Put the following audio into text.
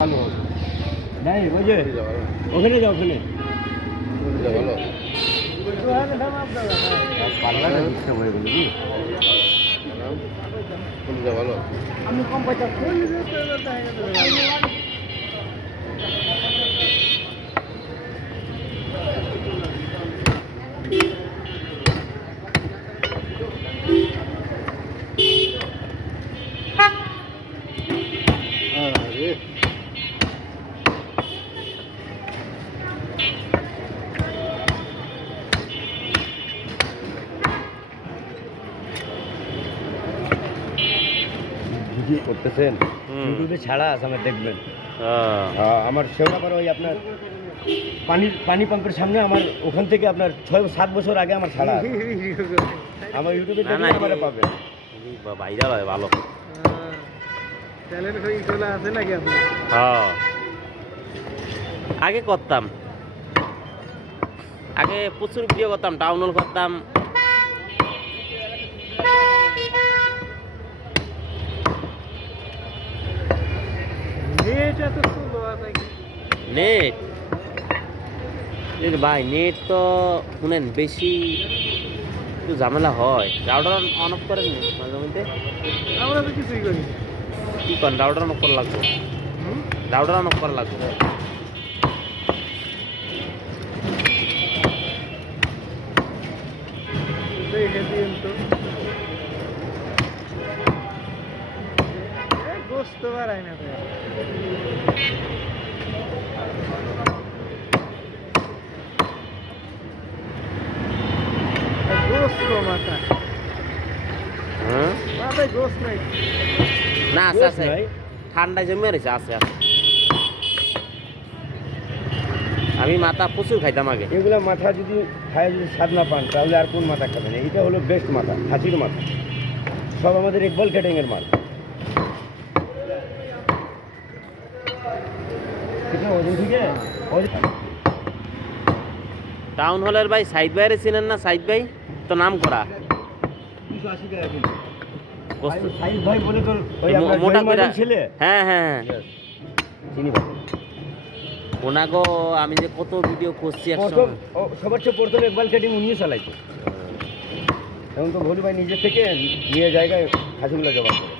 নাই ওই যে ওখানে যাও ওখানে ভালো আমি কম পয়সা ভিডিও করতেছেন ইউটিউবে ছাড়া আছে আমার দেখবেন আমার শেওড়াপাড়া ওই আপনার পানি পাম্পের সামনে আমার ওখান থেকে আপনার 6-7 বছর আগে আমার ছাড়া আমার ইউটিউবে দেখলে আমারে পাবেন ভাইরা ভালো ট্যালেন্ট হয়ে চলে আসে নাকি আপনি হ্যাঁ আগে করতাম আগে প্রচুর ভিডিও করতাম টাউন হল করতাম নেট ভাই নেট তো শুনেন বেশি একটু ঝামেলা হয় রাউটার অন অফ করেন মাঝে মধ্যে আমরা তো কিছুই করি কি করেন রাউটার অন অফ করা লাগবে রাউটার অন অফ করা লাগবে গোস্ত বাড়ায় না গোস্ত মাথা মাথায় গোস্ত নাই না আছে আছে ঠান্ডায় জমে রয়েছে আছে আছে আমি মাথা প্রচুর খাইতাম আগে এগুলো মাথা যদি খায় যদি স্বাদ না পান তাহলে আর কোন মাথা খাবেন এইটা হলো বেস্ট মাথা খাসির মাথা সব আমাদের ইকবাল ক্যাটারিংয়ের মাল টাউন হলের ভাই সাইদ ভাইরে চিনেন না সাইদ ভাই তো নাম করা মোটা করে ছেলে হ্যাঁ হ্যাঁ চিনি ওনাগো আমি যে কত ভিডিও করছি সবার চেয়ে প্রথম ইকবাল ক্যাটারিং উনিও চালাইতো এখন তো ভোলু ভাই নিজে থেকে নিয়ে জায়গায় খাসিগুলো জমা করে